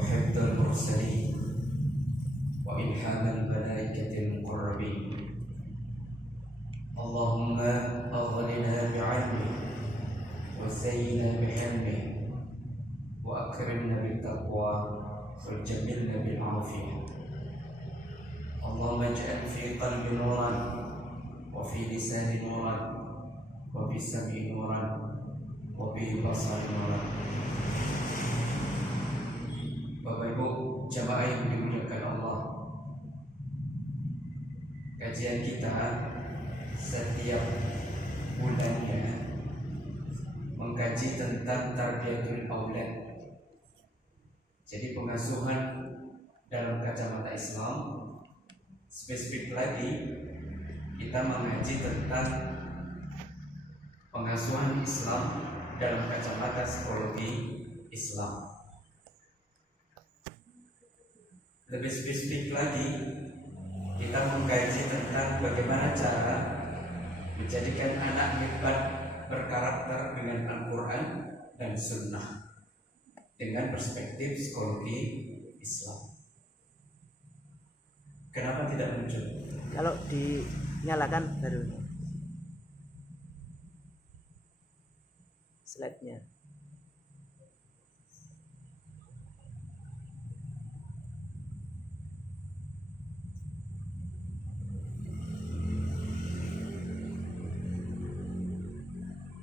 وحفظ المرسلين وإلهام الملائكة المقربين. اللهم أغننا بعلمه وزينا بحلمه وأكرمنا بالتقوى وجملنا بالعافية. اللهم اجعل في قلبي نورا وفي لساني نورا وفي سمعي نورا وفي بصري نورا. Bapak Ibu jamaah yang dimuliakan Allah, kajian kita setiap bulannya mengkaji tentang tarbiyatul aulad. Jadi pengasuhan dalam kacamata Islam. Spesifik lagi kita mengaji tentang pengasuhan Islam dalam kacamata psikologi Islam. Lebih spesifik lagi kita mengkaji tentang bagaimana cara menjadikan anak hebat berkarakter dengan Al-Quran dan Sunnah dengan perspektif psikologi Islam. Kenapa tidak muncul? Kalau dinyalakan baru slide-nya.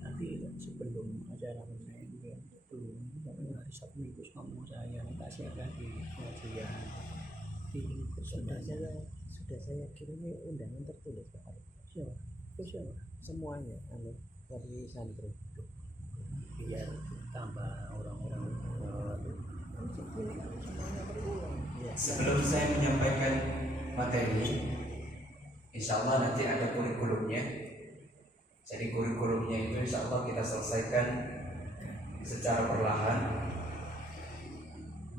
Nanti sebelum acara saya juga belum, tapi hari Sabtu ikut ngomong saya tak siap lagi pengajian. Sudah saya kirimnya undangan tertulis Pak Arif. Siapa? Semuanya dari santri biar tambah orang-orang semuanya berulang. Ya. Sebelum saya menyampaikan materi, insya Allah nanti ada kurikulumnya. Jadi kurikulumnya itu insya Allah kita selesaikan secara perlahan.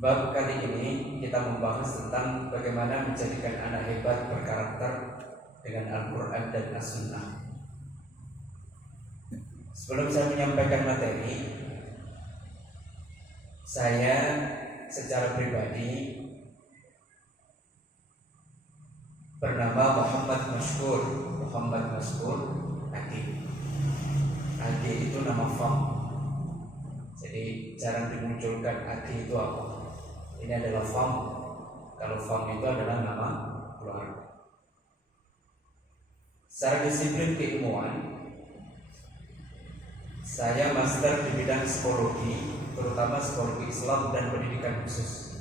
Bab kali ini kita membahas tentang bagaimana menjadikan anak hebat berkarakter dengan Al-Quran dan As-Sunnah. Sebelum saya menyampaikan materi, saya secara pribadi bernama Muhammad Mashkur Adi. Adi itu nama fam. Jadi jarang dimunculkan Adi itu apa? Ini adalah fam. Kalau fam itu adalah nama keluarga. Secara disiplin keilmuan, saya master di bidang psikologi, terutama psikologi Islam dan pendidikan khusus.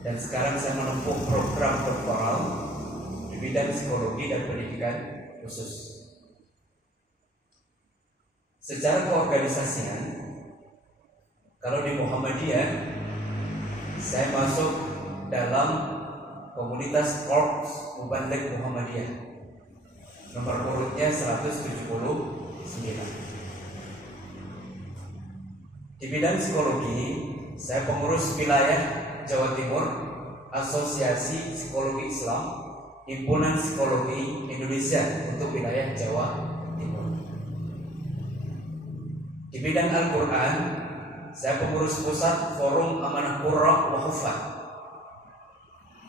Dan sekarang saya menempuh program doktoral di bidang psikologi dan pendidikan khusus. Secara keorganisasian, kalau di Muhammadiyah, saya masuk dalam komunitas Korps Mubalik Muhammadiyah. Nomor urutnya 179. Di bidang psikologi, saya pengurus wilayah Jawa Timur, Asosiasi Psikologi Islam, Himpunan Psikologi Indonesia untuk wilayah Jawa Timur. Di bidang Al-Quran, saya pengurus pusat Forum Amanah Qurra wa Huffaz,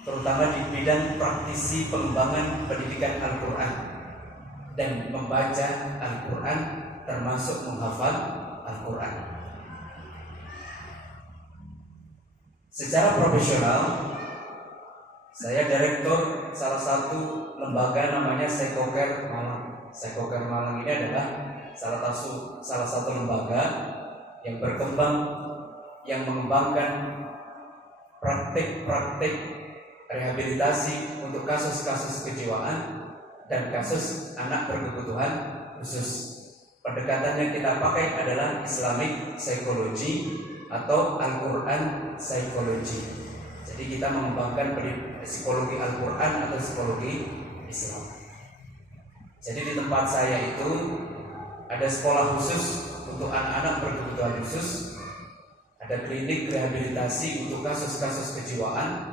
terutama di bidang praktisi pengembangan pendidikan Al-Quran dan membaca Al-Quran termasuk menghafal Al-Quran. Secara profesional, saya direktur salah satu lembaga namanya Psychocare Malang. Psychocare Malang ini adalah salah satu lembaga yang berkembang, yang mengembangkan praktik-praktik rehabilitasi untuk kasus-kasus kejiwaan dan kasus anak berkebutuhan khusus. Pendekatan yang kita pakai adalah Islamic Psychology atau Al-Quran Psychology. Jadi kita mengembangkan psikologi Al-Quran atau psikologi Islam. Jadi di tempat saya itu ada sekolah khusus untuk anak-anak berkebutuhan khusus, ada klinik rehabilitasi untuk kasus-kasus kejiwaan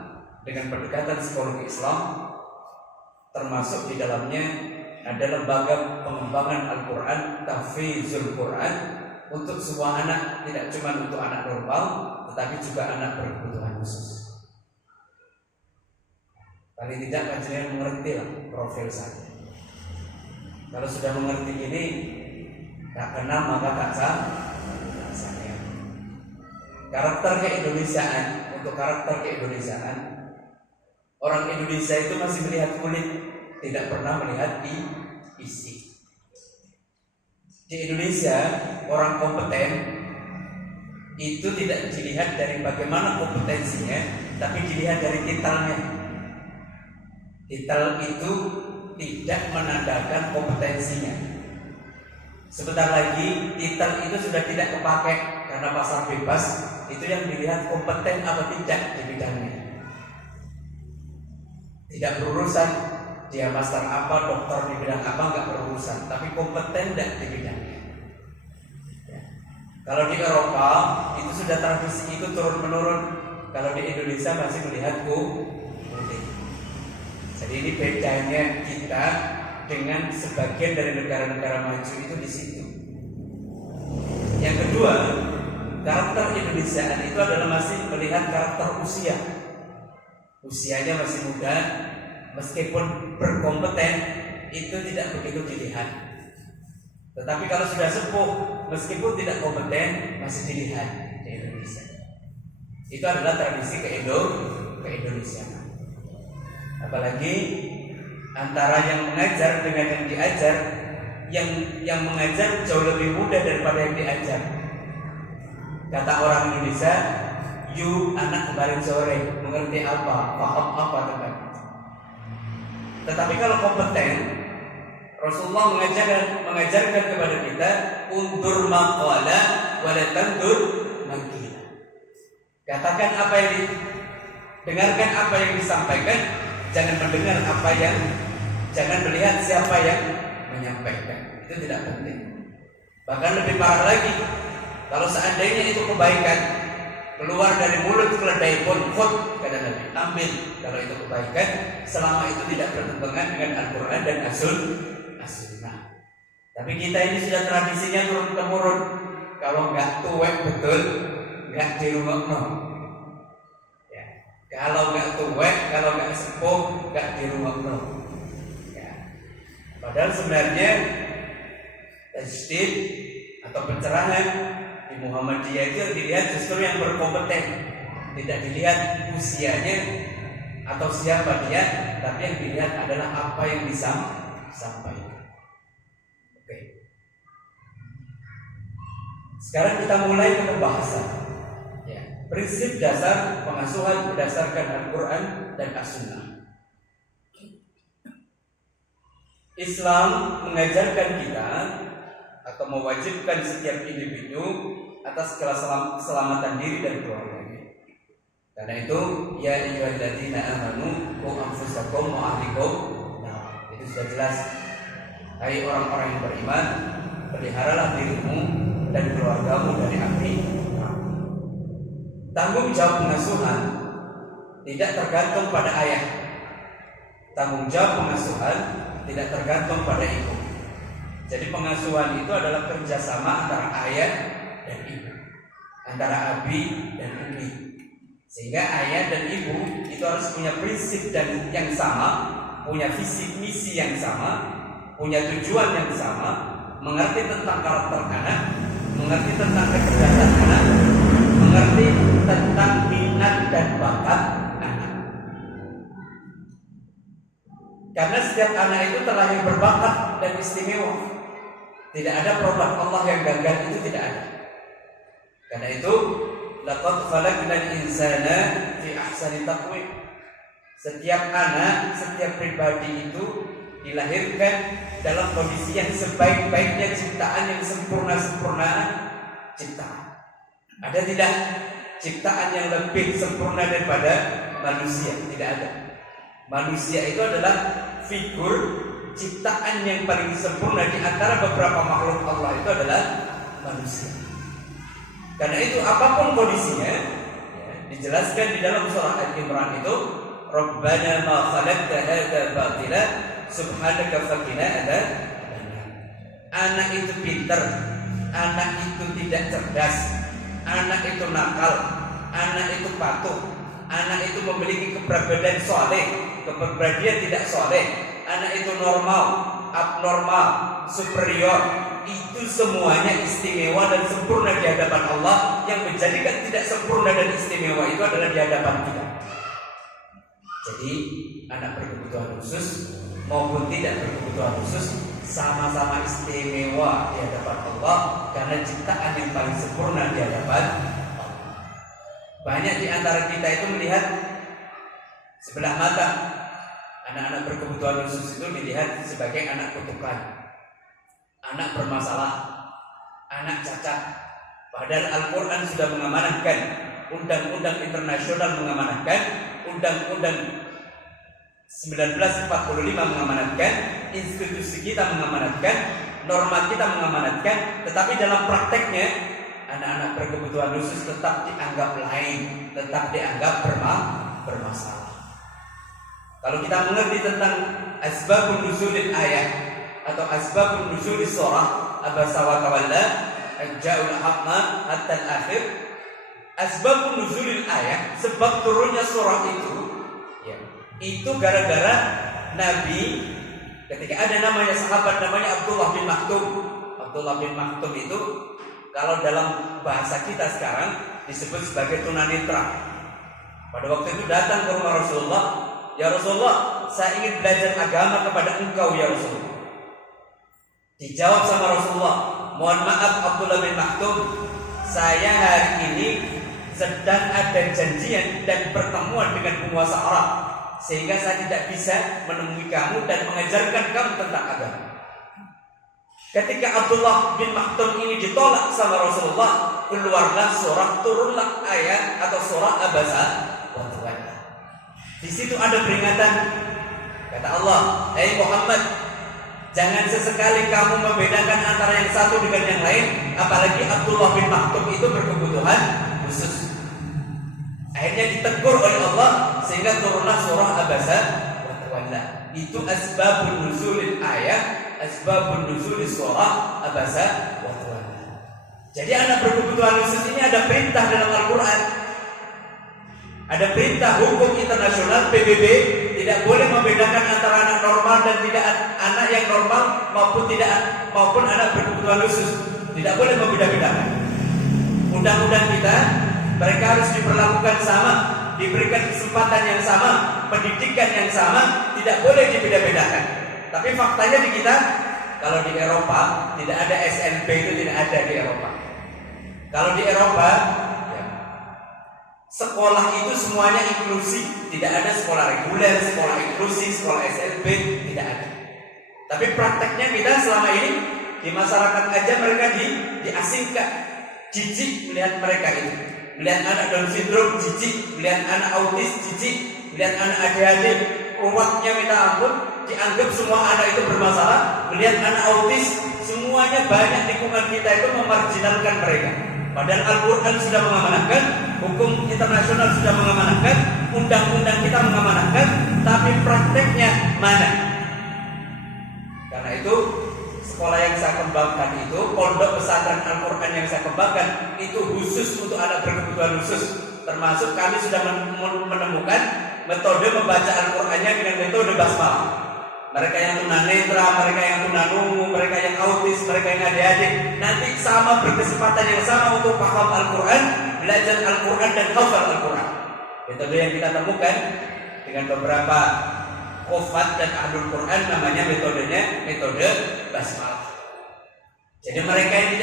dengan pendekatan psikologi Islam, termasuk di dalamnya ada lembaga pengembangan Al-Quran, Tahfizul Quran untuk semua anak, tidak cuma untuk anak normal, tetapi juga anak berkebutuhan khusus. Paling tidak panjenengan mengerti lah profil saya. Kalau sudah mengerti ini, tak kenal maka tak sayang. Karakter keindonesiaan, untuk karakter keindonesiaan, orang Indonesia itu masih melihat kulit, tidak pernah melihat isi. Di Indonesia, orang kompeten itu tidak dilihat dari bagaimana kompetensinya, tapi dilihat dari titelnya. Titel itu tidak menandakan kompetensinya. Sebentar lagi titel itu sudah tidak kepakai karena pasar bebas. Itu yang dilihat kompeten apa tidak di bidangnya. Tidak berurusan dia master apa, dokter di bidang apa, nggak berurusan, tapi kompeten tidak di bidangnya. Ya. Kalau di Eropa itu sudah tradisi itu turun menurun. Kalau di Indonesia masih melihat kulit. Jadi ini bedanya kita dengan sebagian dari negara-negara maju itu di situ. Yang kedua, karakter Indonesiaan itu adalah masih melihat karakter usia. Usianya masih muda, meskipun berkompeten itu tidak begitu dilihat. Tetapi kalau sudah sepuh, meskipun tidak kompeten masih dilihat di Indonesia. Itu adalah tradisi keindonesiaan. Apalagi antara yang mengajar dengan yang diajar, yang mengajar jauh lebih mudah daripada yang diajar. Kata orang Indonesia, "You anak kemarin sore mengerti apa, paham apa teman." Tetapi kalau kompeten, Rasulullah mengajarkan kepada kita, "Undur maqala wa la tandur maqila." Katakan apa yang dengarkan apa yang disampaikan, jangan mendengar jangan melihat siapa yang menyampaikan. Itu tidak penting. Bahkan lebih parah lagi, kalau seandainya itu kebaikan keluar dari mulut keledai pun khut, kata Nabi, ambil kalau itu kebaikan, selama itu tidak bertentangan dengan Al-Quran dan As-Sunnah. Tapi kita ini sudah tradisinya turun temurun. Kalau nggak tuwek betul, nggak dirungokno. Ya. Kalau nggak tuwek, kalau nggak sepuh, nggak dirungokno. Ya. Padahal sebenarnya tajdid atau pencerahan di Muhammadiyah itu dilihat justru yang berkompeten, tidak dilihat usianya atau siapa dia, tapi yang dilihat adalah apa yang disampaikan. Oke. Sekarang kita mulai ke pembahasan. Ya, prinsip dasar pengasuhan berdasarkan Al-Quran dan As-Sunnah. Islam mengajarkan kita atau mewajibkan setiap individu atas keselamatan diri dan keluarganya. Karena itu, ya ayyuhalladzina amanu qu anfusakum wa ahlikum. Nah, itu sudah jelas. Hai orang-orang yang beriman, peliharalah dirimu dan keluargamu dari api. Tanggung jawab pengasuhan tidak tergantung pada ayah. Tanggung jawab pengasuhan tidak tergantung pada ibu. Jadi pengasuhan itu adalah kerjasama antara ayah dan ibu, antara abi dan umi. Sehingga ayah dan ibu itu harus punya prinsip dan yang sama, punya visi misi yang sama, punya tujuan yang sama, mengerti tentang karakter anak, mengerti tentang kecerdasan anak, mengerti tentang minat dan bakat anak. Karena setiap anak itu terlahir berbakat dan istimewa. Tidak ada produk Allah yang gagal, itu tidak ada. Karena itu, laqad khalaqnal insana fi ahsani taqwim. Setiap anak, setiap pribadi itu dilahirkan dalam kondisi yang sebaik-baiknya ciptaan, yang sempurna-sempurna ciptaan. Ada tidak ciptaan yang lebih sempurna daripada manusia? Tidak ada. Manusia itu adalah figur ciptaan yang paling sempurna di antara beberapa makhluk Allah, itu adalah manusia. Karena itu apapun kondisinya, ya, dijelaskan di dalam surah Al-Imran itu, Rabbana ma khalaqta hadza batila subhanaka faqina adzabannar. Anak itu pintar, anak itu tidak cerdas, anak itu nakal, anak itu patuh, anak itu memiliki kepribadian soleh, kepribadian tidak soleh, anak itu normal, abnormal, superior, itu semuanya istimewa dan sempurna di hadapan Allah. Yang menjadikan tidak sempurna dan istimewa itu adalah di hadapan kita. Jadi anak berkebutuhan khusus maupun tidak berkebutuhan khusus sama-sama istimewa di hadapan Allah karena ciptaan yang paling sempurna di hadapan Allah. Banyak di antara kita itu melihat sebelah mata anak-anak berkebutuhan khusus itu dilihat sebagai anak kutukan, anak bermasalah, anak cacat. Padahal Al-Quran sudah mengamanatkan, undang-undang internasional mengamanatkan, undang-undang 1945 mengamanatkan, institusi kita mengamanatkan, norma kita mengamanatkan, tetapi dalam prakteknya anak-anak berkebutuhan khusus tetap dianggap lain, tetap dianggap bermasalah. Kalau kita mengerti tentang asbabun nuzulil ayat atau asbabun nuzulil surah abasa wa tawalla ja'ul haqqa hatta al-akhir, asbabun nuzulil ayat, sebab turunnya surah itu ya, itu gara-gara Nabi ketika ada namanya sahabat namanya Abdullah bin Maktum. Abdullah bin Maktum itu kalau dalam bahasa kita sekarang disebut sebagai tunanetra. Pada waktu itu datang ke rumah Rasulullah, "Ya Rasulullah, saya ingin belajar agama kepada engkau ya Rasulullah." Dijawab sama Rasulullah, "Mohon maaf Abdullah bin Maktum, saya hari ini sedang ada janjian dan pertemuan dengan penguasa Arab, sehingga saya tidak bisa menemui kamu dan mengajarkan kamu tentang agama." Ketika Abdullah bin Maktum ini ditolak sama Rasulullah, keluarlah surah, turunlah ayat atau surah Abasa wa Tawalla. Di situ ada peringatan, kata Allah, "Hai Muhammad, jangan sesekali kamu membedakan antara yang satu dengan yang lain, apalagi Abdullah bin Maktum itu berkebutuhan khusus." Akhirnya ditegur oleh Allah sehingga turunlah surah Abasa wa Tawalla. Itu asbabun nuzulil ayat, asbabun nuzulil surah Abasa wa Tawalla. Jadi anak berkebutuhan khusus ini ada perintah dalam Al-Quran, ada perintah hukum internasional PBB, tidak boleh membedakan antara anak normal dan tidak anak yang normal maupun anak berkebutuhan khusus. Tidak boleh membeda-bedakan. Undang-undang kita, mereka harus diperlakukan sama, diberikan kesempatan yang sama, pendidikan yang sama, tidak boleh dibeda-bedakan. Tapi faktanya di kita, kalau di Eropa tidak ada SNP, itu tidak ada di Eropa. Kalau di Eropa sekolah itu semuanya inklusi, tidak ada sekolah reguler, sekolah inklusi, sekolah SLB, tidak ada. Tapi prakteknya kita selama ini di masyarakat aja mereka diasingkan, jijik melihat mereka itu, melihat anak Down syndrome jijik, melihat anak autis jijik, melihat anak ADHD ruwetnya minta ampun, dianggap semua anak itu bermasalah. Melihat anak autis, semuanya banyak lingkungan kita itu memarginalkan mereka. Padahal Al-Quran sudah mengamanatkan, hukum internasional sudah mengamanatkan, undang-undang kita mengamanatkan, tapi prakteknya mana? Karena itu sekolah yang saya kembangkan itu, pondok pesantren Al-Quran yang saya kembangkan itu khusus untuk anak berkebutuhan khusus. Termasuk kami sudah menemukan metode membaca Al-Qurannya dengan metode basmalah. Mereka yang tunanetra, mereka yang tunarungu, mereka yang autis, mereka yang ADHD, nanti sama berkesempatan yang sama untuk paham Al-Quran, belajar Al-Quran dan hafal Al-Quran. Metode yang kita temukan dengan beberapa khufat dan ahlul Quran, namanya metodenya metode basmalah. Jadi mereka yang